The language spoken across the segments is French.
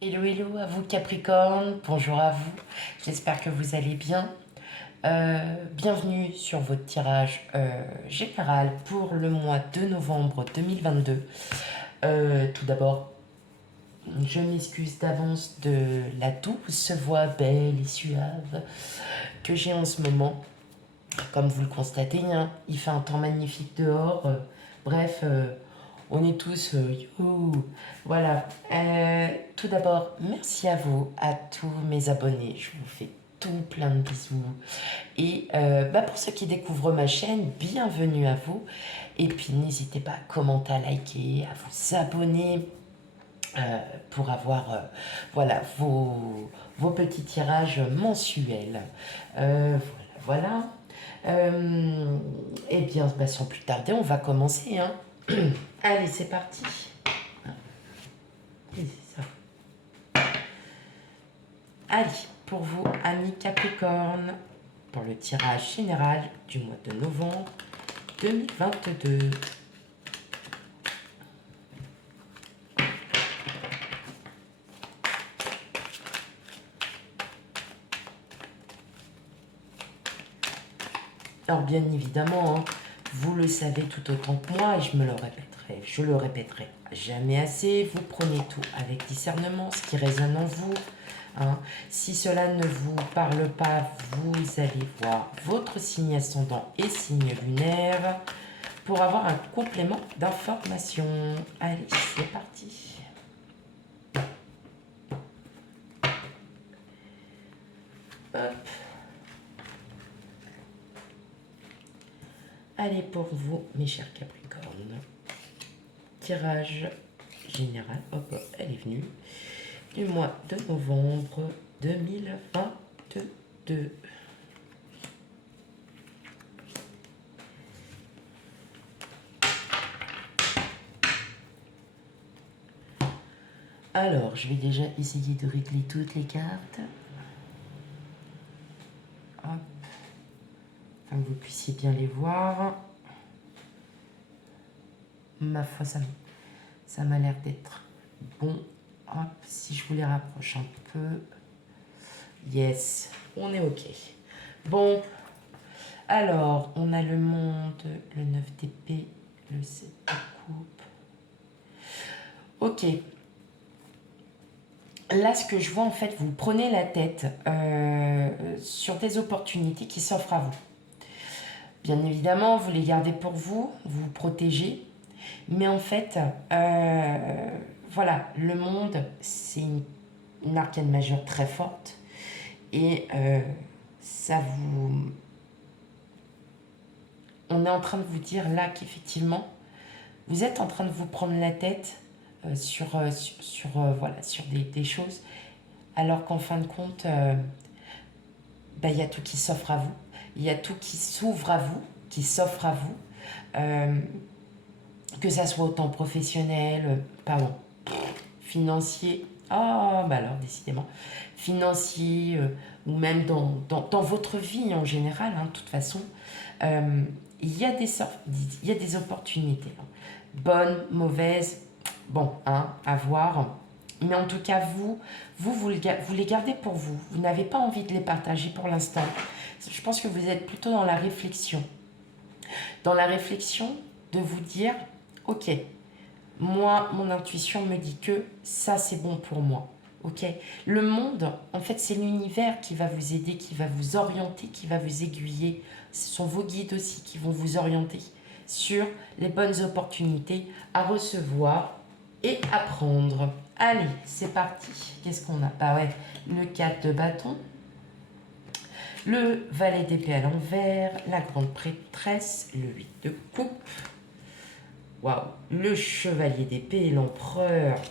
Hello, hello à vous Capricorne, bonjour à vous, j'espère que vous allez bien. Bienvenue sur votre tirage général pour le mois de novembre 2022. Tout d'abord, je m'excuse d'avance de la douce voix belle et suave que j'ai en ce moment. Comme vous le constatez, hein, il fait un temps magnifique dehors. Bref, on est tous youhou. Voilà. Tout d'abord, merci à vous, à tous mes abonnés. Je vous fais tout plein de bisous. Et pour ceux qui découvrent ma chaîne, bienvenue à vous. Et puis n'hésitez pas à commenter, à liker, à vous abonner pour avoir voilà, vos petits tirages mensuels. Voilà. Eh bien, sans plus tarder, on va commencer. Hein. Allez, c'est parti. Oui, c'est ça. Allez, pour vous, amis Capricorne, pour le tirage général du mois de novembre 2022. Alors, bien évidemment, hein, vous le savez tout autant que moi, et je le répéterai jamais assez, vous prenez tout avec discernement, ce qui résonne en vous. Hein. Si cela ne vous parle pas, vous allez voir votre signe ascendant et signe lunaire pour avoir un complément d'information. Allez, c'est parti. Hop. Allez, pour vous, mes chers Capricornes, tirage général, hop, elle est venue, du mois de novembre 2022. Alors, je vais déjà essayer de régler toutes les cartes. Hop. Afin que vous puissiez bien les voir. Ma foi, ça m'a l'air d'être bon. Hop, si je vous les rapproche un peu. Yes, on est OK. Bon, alors, on a le monde, le 9 d'épée, le 7 de coupe. OK. Là, ce que je vois, en fait, vous prenez la tête sur des opportunités qui s'offrent à vous. Bien évidemment, vous les gardez pour vous, vous vous protégez. Mais en fait, voilà, le monde, c'est une arcane majeure très forte. Et ça vous... On est en train de vous dire là qu'effectivement, vous êtes en train de vous prendre la tête sur des choses, alors qu'en fin de compte, il y a tout qui s'offre à vous. Il y a tout qui s'ouvre à vous, qui s'offre à vous. Que ça soit autant professionnel, financier, alors décidément, financier, ou même dans votre vie en général, hein, de toute façon, il y a des opportunités, hein, bonnes, mauvaises, bon, hein, à voir. Mais en tout cas, vous les gardez pour vous. Vous n'avez pas envie de les partager pour l'instant. Je pense que vous êtes plutôt dans la réflexion. Dans la réflexion de vous dire, ok, moi, mon intuition me dit que ça, c'est bon pour moi. Ok. Le monde, en fait, c'est l'univers qui va vous aider, qui va vous orienter, qui va vous aiguiller. Ce sont vos guides aussi qui vont vous orienter sur les bonnes opportunités à recevoir et à prendre. Allez, c'est parti. Qu'est-ce qu'on a? Le 4 de bâton, le valet d'épée à l'envers, la grande prêtresse, le 8 de coupe. Waouh, le chevalier d'épée et l'empereur,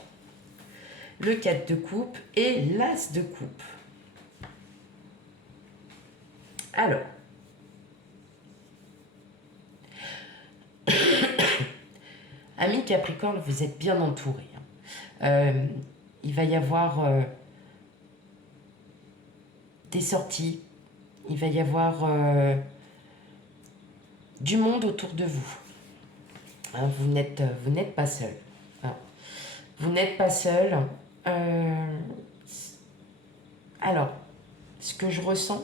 le 4 de coupe et l'as de coupe. Alors, amis Capricorne, vous êtes bien entourés. Il va y avoir des sorties, il va y avoir du monde autour de vous. Vous n'êtes pas seul. Hein. Vous n'êtes pas seul. Alors, ce que je ressens,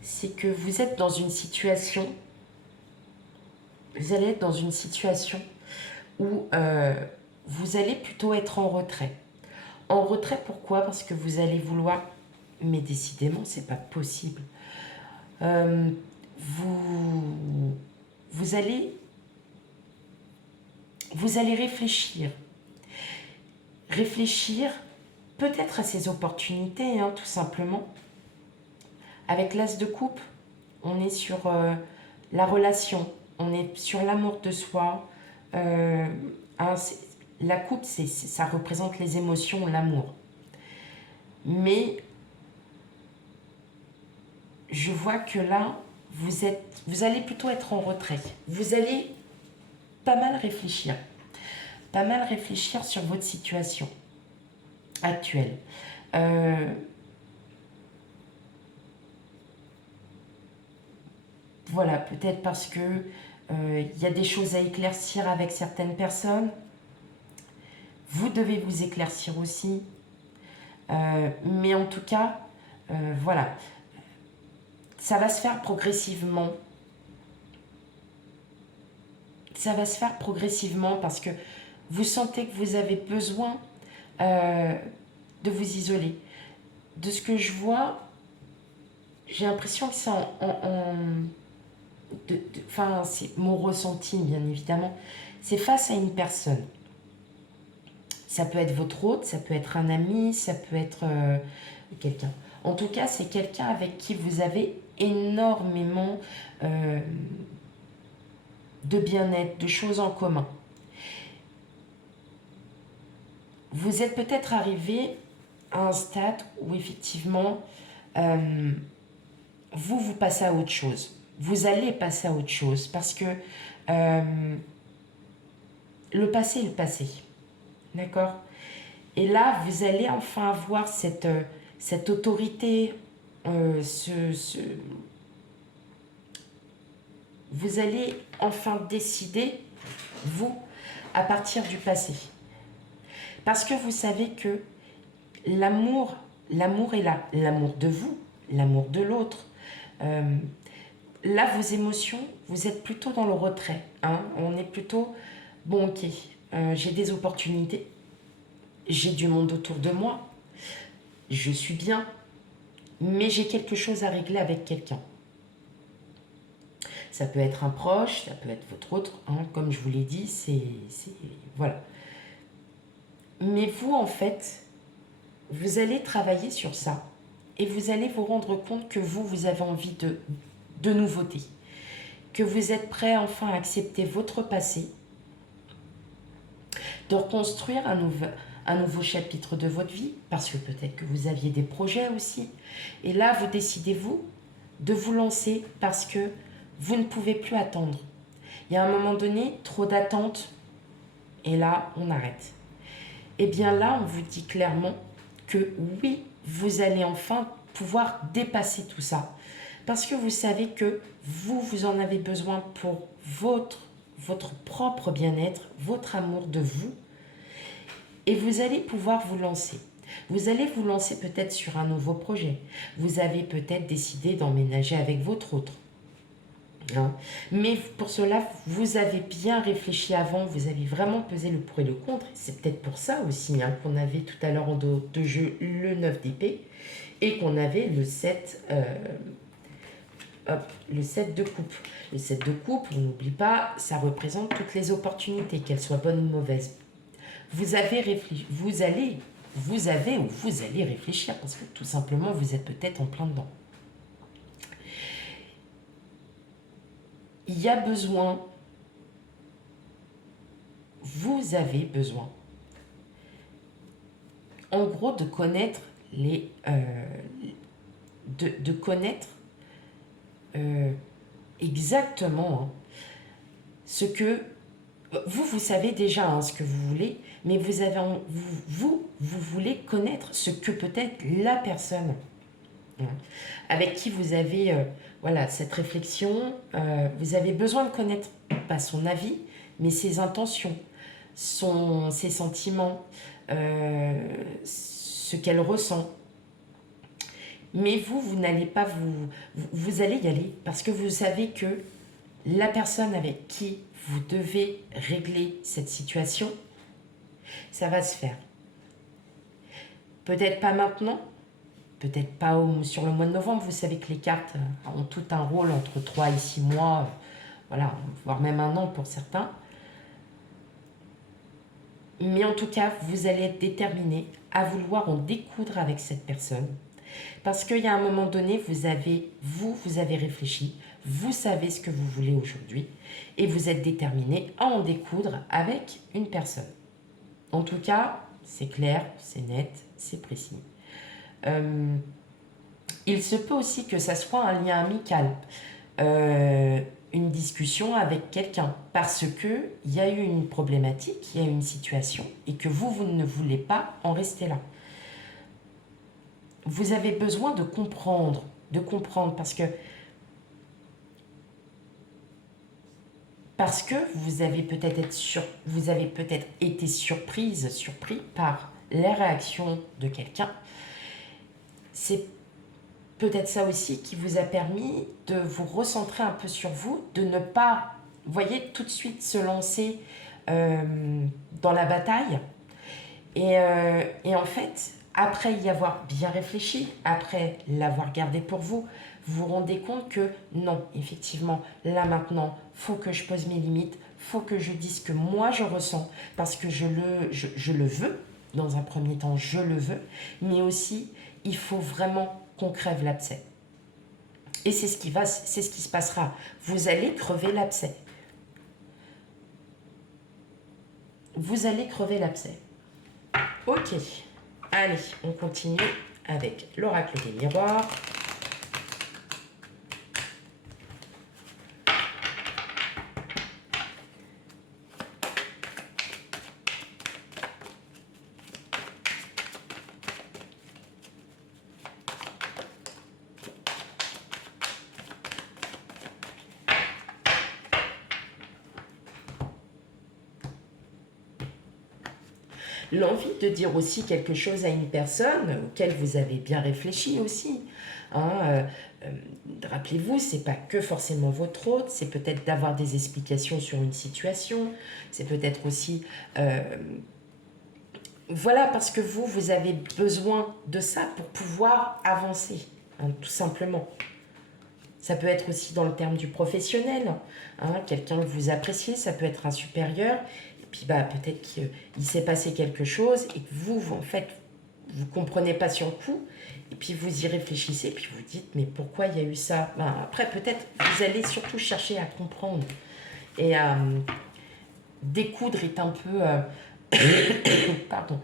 c'est que vous êtes dans une situation, vous allez être dans une situation où vous allez plutôt être en retrait. En retrait, pourquoi? Parce que vous allez vouloir, mais décidément, c'est pas possible. Euh, vous allez réfléchir. Réfléchir peut-être à ces opportunités, hein, tout simplement. Avec l'as de coupe, on est sur la relation, on est sur l'amour de soi. Hein, la coupe, ça représente les émotions, l'amour. Mais je vois que là, vous allez plutôt être en retrait. Vous allez pas mal réfléchir. Pas mal réfléchir sur votre situation actuelle. Voilà, peut-être parce que y a des choses à éclaircir avec certaines personnes. Vous devez vous éclaircir aussi. Mais en tout cas, voilà, ça va se faire progressivement. Ça va se faire progressivement parce que vous sentez que vous avez besoin de vous isoler. De ce que je vois, j'ai l'impression que c'est enfin, c'est mon ressenti, bien évidemment. C'est face à une personne. Ça peut être votre hôte, ça peut être un ami, ça peut être quelqu'un. En tout cas, c'est quelqu'un avec qui vous avez énormément de bien-être, de choses en commun. Vous êtes peut-être arrivé à un stade où effectivement, vous passez à autre chose. Vous allez passer à autre chose parce que le passé est le passé. D'accord? Et là, vous allez enfin avoir cette autorité, vous allez enfin décider, vous, à partir du passé. Parce que vous savez que l'amour est là. L'amour de vous, l'amour de l'autre. Là, vos émotions, vous êtes plutôt dans le retrait. Hein. On est plutôt, bon ok, j'ai des opportunités, j'ai du monde autour de moi, je suis bien, mais j'ai quelque chose à régler avec quelqu'un. Ça peut être un proche, ça peut être votre autre, hein, comme je vous l'ai dit, voilà. Mais vous, en fait, vous allez travailler sur ça et vous allez vous rendre compte que vous avez envie de nouveautés, que vous êtes prêt enfin à accepter votre passé, de reconstruire un nouveau chapitre de votre vie, parce que peut-être que vous aviez des projets aussi. Et là, vous décidez, vous, de vous lancer parce que vous ne pouvez plus attendre. Il y a un moment donné, trop d'attentes, et là, on arrête. Et bien là, on vous dit clairement que oui, vous allez enfin pouvoir dépasser tout ça. Parce que vous savez que vous en avez besoin pour votre propre bien-être, votre amour de vous. Et vous allez pouvoir vous lancer. Vous allez vous lancer peut-être sur un nouveau projet. Vous avez peut-être décidé d'emménager avec votre autre. Hein. Mais pour cela, vous avez bien réfléchi avant, vous avez vraiment pesé le pour et le contre. C'est peut-être pour ça aussi hein, qu'on avait tout à l'heure en dos de jeu le 9 d'épée et qu'on avait le 7, le 7 de coupe. Le 7 de coupe, on n'oublie pas, ça représente toutes les opportunités, qu'elles soient bonnes ou mauvaises. Vous avez réfléchi, vous allez réfléchir parce que tout simplement, vous êtes peut-être en plein dedans. Il y a besoin, vous avez besoin, en gros, de connaître de connaître exactement hein, ce que vous savez déjà hein, ce que vous voulez, mais vous voulez connaître ce que peut-être la personne hein, avec qui vous avez voilà, cette réflexion, vous avez besoin de connaître, pas son avis, mais ses intentions, ses sentiments, ce qu'elle ressent. Mais vous n'allez pas vous allez y aller parce que vous savez que la personne avec qui vous devez régler cette situation, ça va se faire. Peut-être pas maintenant, peut-être pas sur le mois de novembre. Vous savez que les cartes ont tout un rôle entre 3 et 6 mois, voilà, voire même un an pour certains. Mais en tout cas, vous allez être déterminé à vouloir en découdre avec cette personne. Parce qu'il y a un moment donné, vous avez réfléchi, vous savez ce que vous voulez aujourd'hui et vous êtes déterminé à en découdre avec une personne. En tout cas, c'est clair, c'est net, c'est précis. Il se peut aussi que ça soit un lien amical, une discussion avec quelqu'un, parce qu'il y a eu une problématique, il y a eu une situation, et que vous ne voulez pas en rester là. Vous avez besoin de comprendre, parce que vous avez peut-être été surpris par les réactions de quelqu'un. C'est peut-être ça aussi qui vous a permis de vous recentrer un peu sur vous, de ne pas, voyez, tout de suite se lancer dans la bataille. Et en fait, après y avoir bien réfléchi, après l'avoir gardé pour vous, vous vous rendez compte que non, effectivement, là maintenant, faut que je pose mes limites, faut que je dise ce que moi je ressens, parce que je le veux, dans un premier temps, je le veux, mais aussi, il faut vraiment qu'on crève l'abcès. Et c'est ce qui se passera. Vous allez crever l'abcès. Vous allez crever l'abcès. Ok, allez, on continue avec l'oracle des miroirs. L'envie de dire aussi quelque chose à une personne auquel vous avez bien réfléchi aussi. Hein, rappelez-vous, c'est pas que forcément votre hôte, c'est peut-être d'avoir des explications sur une situation, c'est peut-être aussi... voilà, parce que vous avez besoin de ça pour pouvoir avancer, hein, tout simplement. Ça peut être aussi dans le terme du professionnel, hein, quelqu'un que vous appréciez, ça peut être un supérieur, et puis peut-être qu'il s'est passé quelque chose et que vous, en fait, vous ne comprenez pas sur le coup, et puis vous y réfléchissez, puis vous dites, mais pourquoi il y a eu ça? Après, peut-être, vous allez surtout chercher à comprendre. Et découdre est un peu... pardon.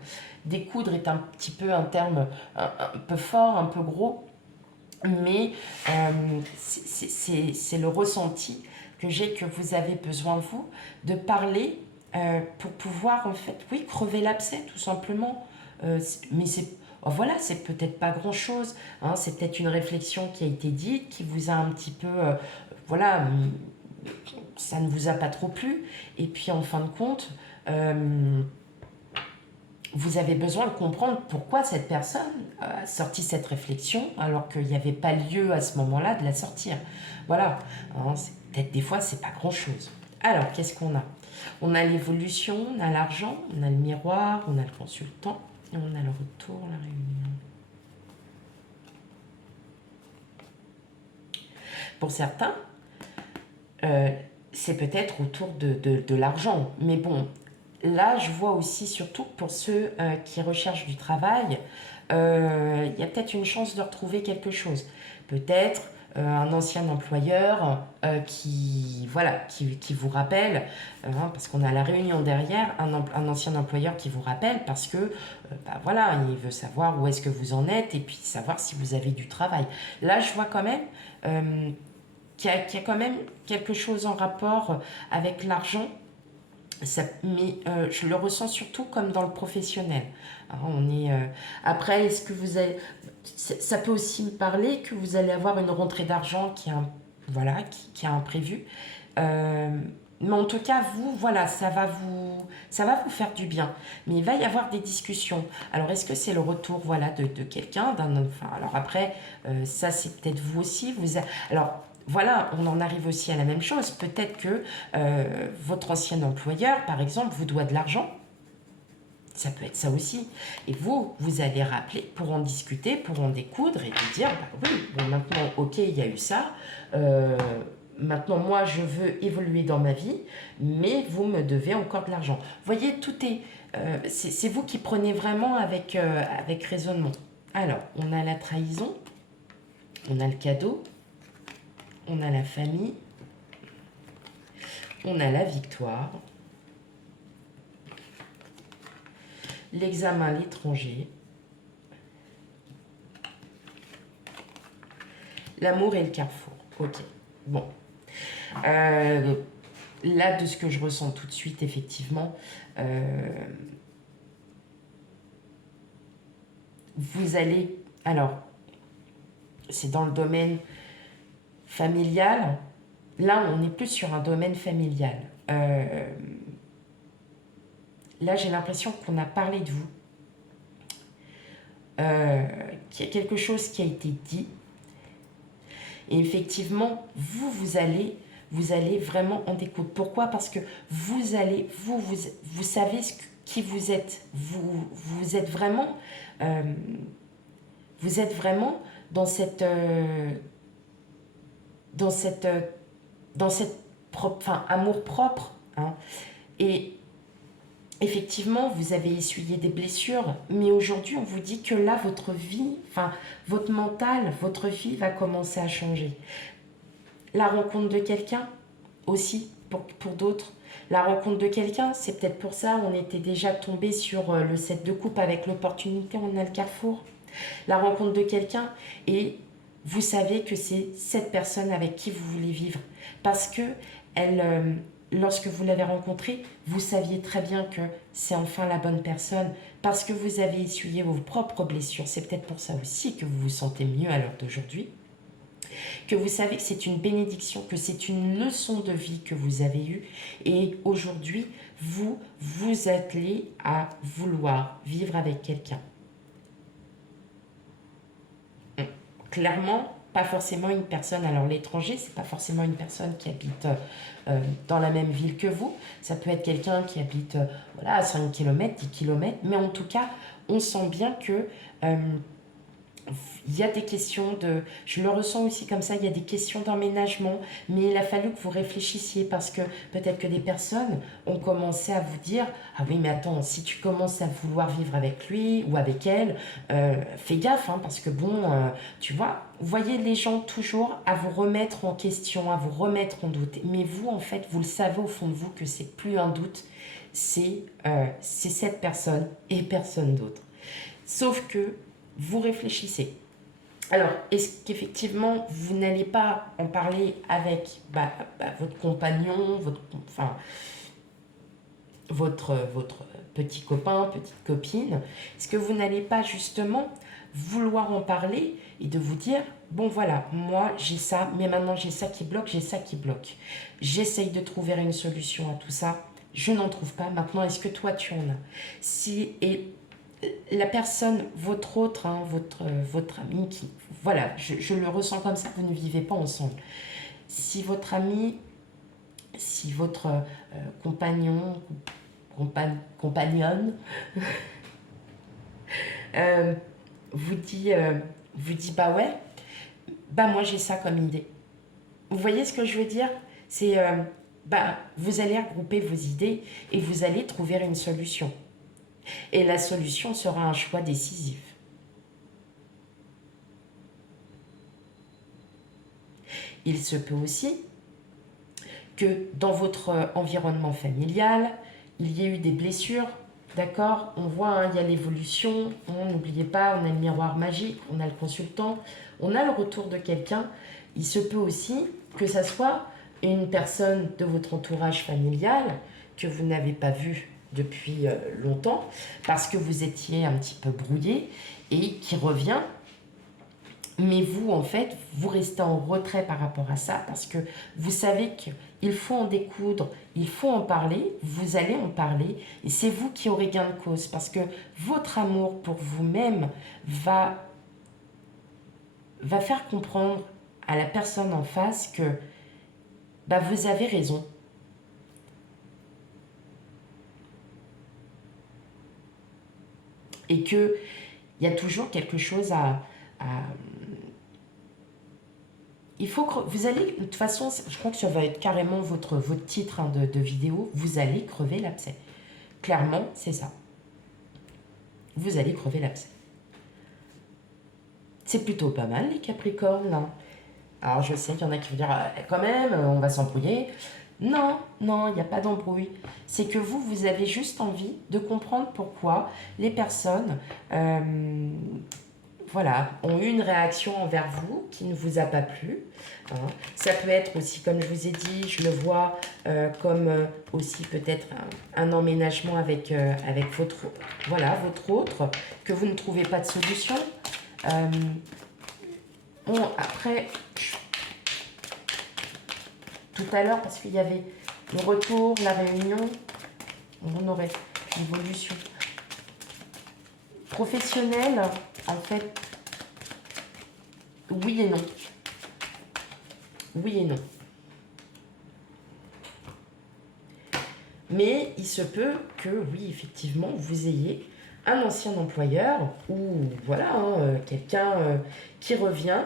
Découdre est un petit peu un terme un peu fort, un peu gros, mais c'est le ressenti que j'ai, que vous avez besoin, vous, de parler pour pouvoir, en fait, oui, crever l'abcès, tout simplement. Mais voilà, c'est peut-être pas grand-chose, hein, c'est peut-être une réflexion qui a été dite, qui vous a un petit peu, voilà, ça ne vous a pas trop plu, et puis en fin de compte, vous avez besoin de comprendre pourquoi cette personne a sorti cette réflexion alors qu'il n'y avait pas lieu à ce moment-là de la sortir. Voilà, hein, peut-être des fois c'est pas grand-chose. Alors, qu'est-ce qu'on a? On a l'évolution, on a l'argent, on a le miroir, on a le consultant et on a le retour, la réunion. Pour certains, c'est peut-être autour de l'argent, mais bon, là, je vois aussi, surtout pour ceux qui recherchent du travail, il y a peut-être une chance de retrouver quelque chose. Peut-être un ancien employeur qui vous rappelle, parce qu'on a la réunion derrière, un ancien employeur qui vous rappelle parce que, voilà, il veut savoir où est-ce que vous en êtes et puis savoir si vous avez du travail. Là, je vois quand même qu'il y a quand même quelque chose en rapport avec l'argent. Mais je le ressens surtout comme dans le professionnel. Alors, après, est-ce que vous allez... Ça peut aussi me parler que vous allez avoir une rentrée d'argent qui est imprévue. Mais en tout cas, vous, voilà, ça va vous faire du bien. Mais il va y avoir des discussions. Alors, est-ce que c'est le retour, voilà, de quelqu'un, enfin, alors après, ça, c'est peut-être vous aussi. Alors, voilà, on en arrive aussi à la même chose. Peut-être que votre ancien employeur, par exemple, vous doit de l'argent. Ça peut être ça aussi. Et vous allez rappeler pour en discuter, pour en découdre et lui dire, bah oui, bon, maintenant, ok, il y a eu ça. Maintenant, moi, je veux évoluer dans ma vie, mais vous me devez encore de l'argent. Vous voyez, tout est... c'est vous qui prenez vraiment avec raisonnement. Alors, on a la trahison, on a le cadeau, on a la famille, on a la victoire, l'examen à l'étranger, l'amour et le carrefour. Ok, bon. Là, de ce que je ressens tout de suite, effectivement, vous allez... Alors, c'est dans le domaine familial. Là, on est plus sur un domaine familial. Là, j'ai l'impression qu'on a parlé de vous. Qu'il y a quelque chose qui a été dit. Et effectivement, vous allez vraiment en découdre. Pourquoi? Parce que vous savez qui vous êtes. Vous êtes vraiment... vous êtes vraiment dans cette amour propre, hein. Et effectivement, vous avez essuyé des blessures, mais aujourd'hui, on vous dit que là, votre vie, votre mental, votre vie va commencer à changer. La rencontre de quelqu'un aussi, pour d'autres. La rencontre de quelqu'un, c'est peut-être pour ça, on était déjà tombé sur le 7 de coupe avec l'opportunité, on a le carrefour. La rencontre de quelqu'un, et vous savez que c'est cette personne avec qui vous voulez vivre. Parce que lorsque vous l'avez rencontrée, vous saviez très bien que c'est enfin la bonne personne. Parce que vous avez essuyé vos propres blessures. C'est peut-être pour ça aussi que vous vous sentez mieux à l'heure d'aujourd'hui. Que vous savez que c'est une bénédiction, que c'est une leçon de vie que vous avez eue. Et aujourd'hui, vous attelez à vouloir vivre avec quelqu'un. Clairement, pas forcément une personne, alors l'étranger, c'est pas forcément une personne qui habite dans la même ville que vous, ça peut être quelqu'un qui habite voilà, à 5 km, 10 km, mais en tout cas, on sent bien que il y a des questions de... Je le ressens aussi comme ça, il y a des questions d'emménagement, mais il a fallu que vous réfléchissiez parce que peut-être que des personnes ont commencé à vous dire « Ah oui, mais attends, si tu commences à vouloir vivre avec lui ou avec elle, fais gaffe, hein, parce que bon, tu vois, vous voyez les gens toujours à vous remettre en question, à vous remettre en doute. Mais vous, en fait, vous le savez au fond de vous que c'est plus un doute, c'est cette personne et personne d'autre. Sauf que vous réfléchissez. Alors, est-ce qu'effectivement, vous n'allez pas en parler avec votre compagnon, votre petit copain, petite copine? Est-ce que vous n'allez pas justement vouloir en parler et de vous dire, bon voilà, moi j'ai ça, mais maintenant j'ai ça qui bloque, j'ai ça qui bloque. J'essaye de trouver une solution à tout ça, je n'en trouve pas. Maintenant, est-ce que toi tu en as? Et la personne, votre autre, hein, votre ami, qui, voilà, je le ressens comme ça, vous ne vivez pas ensemble. Si votre ami, si votre compagnon, compagnonne, vous dit, bah ouais, bah moi j'ai ça comme idée. Vous voyez ce que je veux dire? C'est, vous allez regrouper vos idées et vous allez trouver une solution. Et la solution sera un choix décisif. Il se peut aussi que dans votre environnement familial, il y ait eu des blessures, d'accord? On voit, hein, il y a l'évolution, n'oubliez pas, on a le miroir magique, on a le consultant, on a le retour de quelqu'un. Il se peut aussi que ça soit une personne de votre entourage familial que vous n'avez pas vue depuis longtemps, parce que vous étiez un petit peu brouillé, et qui revient. Mais vous, en fait, vous restez en retrait par rapport à ça, parce que vous savez qu'il il faut en découdre, il faut en parler, vous allez en parler, et c'est vous qui aurez gain de cause, parce que votre amour pour vous-même va faire comprendre à la personne en face que bah, vous avez raison. Et qu'il y a toujours quelque chose à il faut que vous allez, de toute façon, je crois que ça va être carrément votre titre hein, de vidéo, vous allez crever l'abcès. Clairement, c'est ça. Vous allez crever l'abcès. C'est plutôt pas mal, les Capricornes, là. Alors, je sais qu'il y en a qui vont dire, quand même, on va s'embrouiller. Non, non, il n'y a pas d'embrouille. C'est que vous avez juste envie de comprendre pourquoi les personnes voilà, ont eu une réaction envers vous qui ne vous a pas plu. Hein. Ça peut être aussi, comme je vous ai dit, je le vois comme aussi peut-être un emménagement avec votre, voilà, votre autre, que vous ne trouvez pas de solution. Bon, après, tout à l'heure, parce qu'il y avait le retour, la réunion, on aurait l'évolution professionnelle, en fait, oui et non. Oui et non. Mais il se peut que, oui, effectivement, vous ayez un ancien employeur ou, voilà, hein, quelqu'un qui revient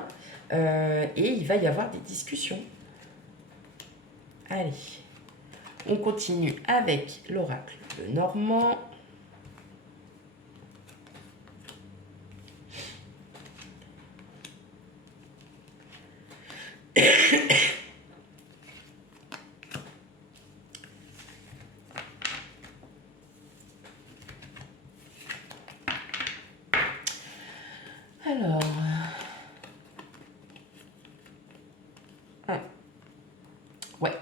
et il va y avoir des discussions. Allez, on continue avec l'oracle de Normand. Alors, ouais.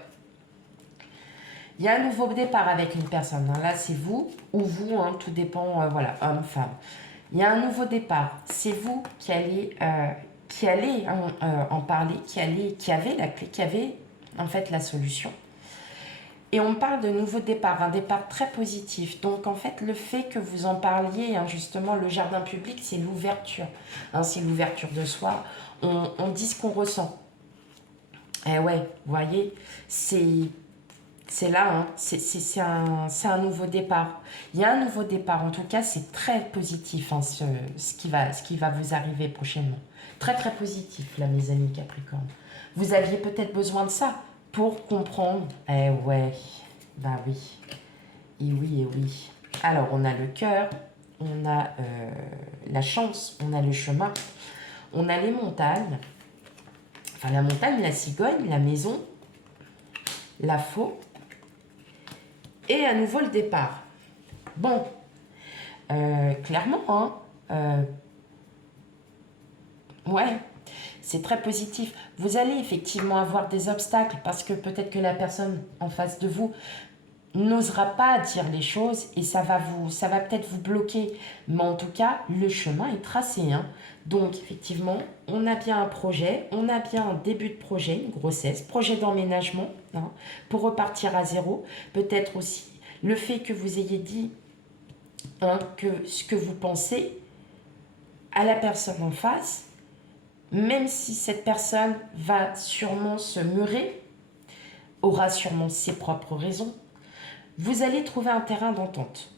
Il y a un nouveau départ avec une personne. Hein. Là, c'est vous ou vous, hein, tout dépend, voilà, homme, femme. Il y a un nouveau départ. C'est vous qui allez en parler, qui avait la clé, qui avait en fait la solution. Et on parle de nouveau départ, un départ très positif. Donc en fait, le fait que vous en parliez, hein, justement, le jardin public, c'est l'ouverture. Hein, c'est l'ouverture de soi. On dit ce qu'on ressent. Eh ouais, vous voyez, c'est là, hein, c'est un nouveau départ. Il y a un nouveau départ, en tout cas, c'est très positif, hein, ce qui va vous arriver prochainement. Très, très positif, là, mes amis Capricorne. Vous aviez peut-être besoin de ça pour comprendre. Eh ouais, bah oui. Et oui, et oui. Alors, on a le cœur, on a la chance, on a le chemin, on a les montagnes. Enfin, la montagne, la cigogne, la maison, la faux. Et à nouveau le départ. Bon, clairement, hein, ouais, c'est très positif. Vous allez effectivement avoir des obstacles parce que peut-être que la personne en face de vous n'osera pas dire les choses et ça va peut-être vous bloquer. Mais en tout cas, le chemin est tracé. Hein. Donc, effectivement, on a bien un projet, on a bien un début de projet, une grossesse, projet d'emménagement, hein, pour repartir à zéro. Peut-être aussi le fait que vous ayez dit hein, que ce que vous pensez à la personne en face, même si cette personne va sûrement se murer, aura sûrement ses propres raisons, vous allez trouver un terrain d'entente.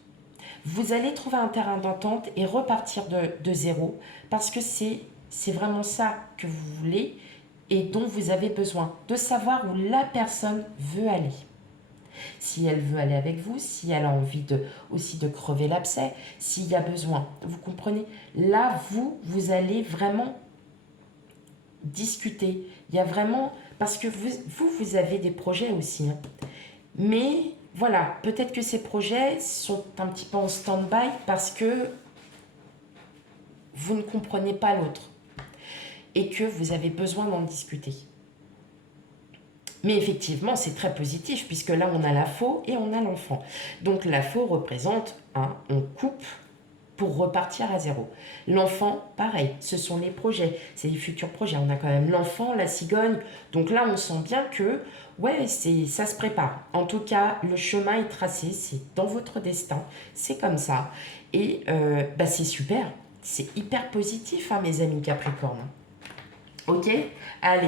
Vous allez trouver un terrain d'entente et repartir de zéro parce que c'est vraiment ça que vous voulez et dont vous avez besoin, de savoir où la personne veut aller. Si elle veut aller avec vous, si elle a envie aussi de crever l'abcès, s'il y a besoin. Vous comprenez? Là, vous allez vraiment discuter. Il y a vraiment... Parce que vous avez des projets aussi. Hein. Mais voilà, peut-être que ces projets sont un petit peu en stand-by parce que vous ne comprenez pas l'autre et que vous avez besoin d'en discuter. Mais effectivement, c'est très positif puisque là, on a la faux et on a l'enfant. Donc, la faux représente on coupe pour repartir à zéro. L'enfant, pareil, ce sont les projets, c'est les futurs projets. On a quand même l'enfant, la cigogne. Donc là, on sent bien que, ouais, ça se prépare. En tout cas, le chemin est tracé, c'est dans votre destin, c'est comme ça. Et bah, c'est super, c'est hyper positif, hein, mes amis Capricorne. Ok, allez,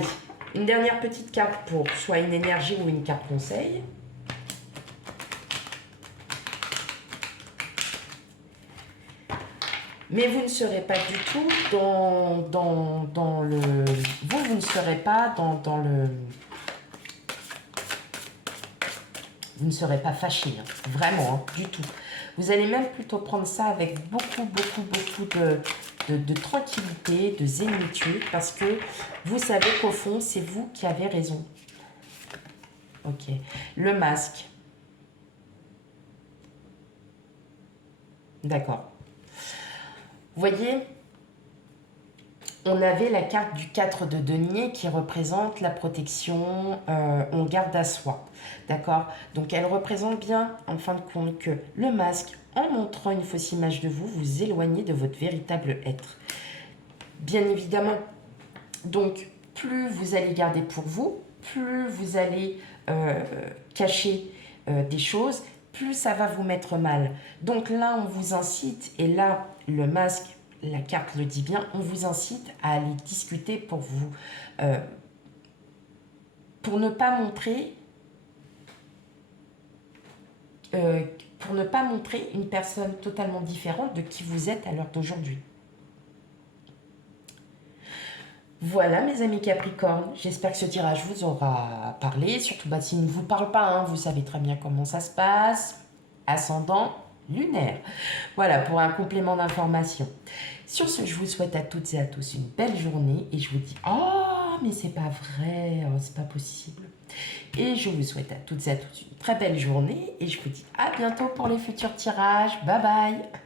une dernière petite carte pour soit une énergie ou une carte conseil. Mais vous ne serez pas du tout dans le... Vous ne serez pas dans le... Vous ne serez pas fâché, hein, vraiment, hein, du tout. Vous allez même plutôt prendre ça avec beaucoup de tranquillité, de zénitude, parce que vous savez qu'au fond, c'est vous qui avez raison. Ok. Le masque. D'accord. Vous voyez, on avait la carte du 4 de denier qui représente la protection, on garde à soi. D'accord? Donc elle représente bien, en fin de compte, que le masque, en montrant une fausse image de vous, vous éloignez de votre véritable être. Bien évidemment. Donc, plus vous allez garder pour vous, plus vous allez cacher des choses, plus ça va vous mettre mal. Donc là, on vous incite, et là, le masque, la carte le dit bien, on vous incite à aller discuter pour vous, pour ne pas montrer, une personne totalement différente de qui vous êtes à l'heure d'aujourd'hui. Voilà mes amis Capricorne, j'espère que ce tirage vous aura parlé, surtout bah, s'il ne vous parle pas, hein, vous savez très bien comment ça se passe, ascendant lunaire. Voilà pour un complément d'information. Sur ce, je vous souhaite à toutes et à tous une belle journée et je vous dis « Oh, mais c'est pas vrai, oh, c'est pas possible ». Et je vous souhaite à toutes et à tous une très belle journée et je vous dis à bientôt pour les futurs tirages. Bye bye.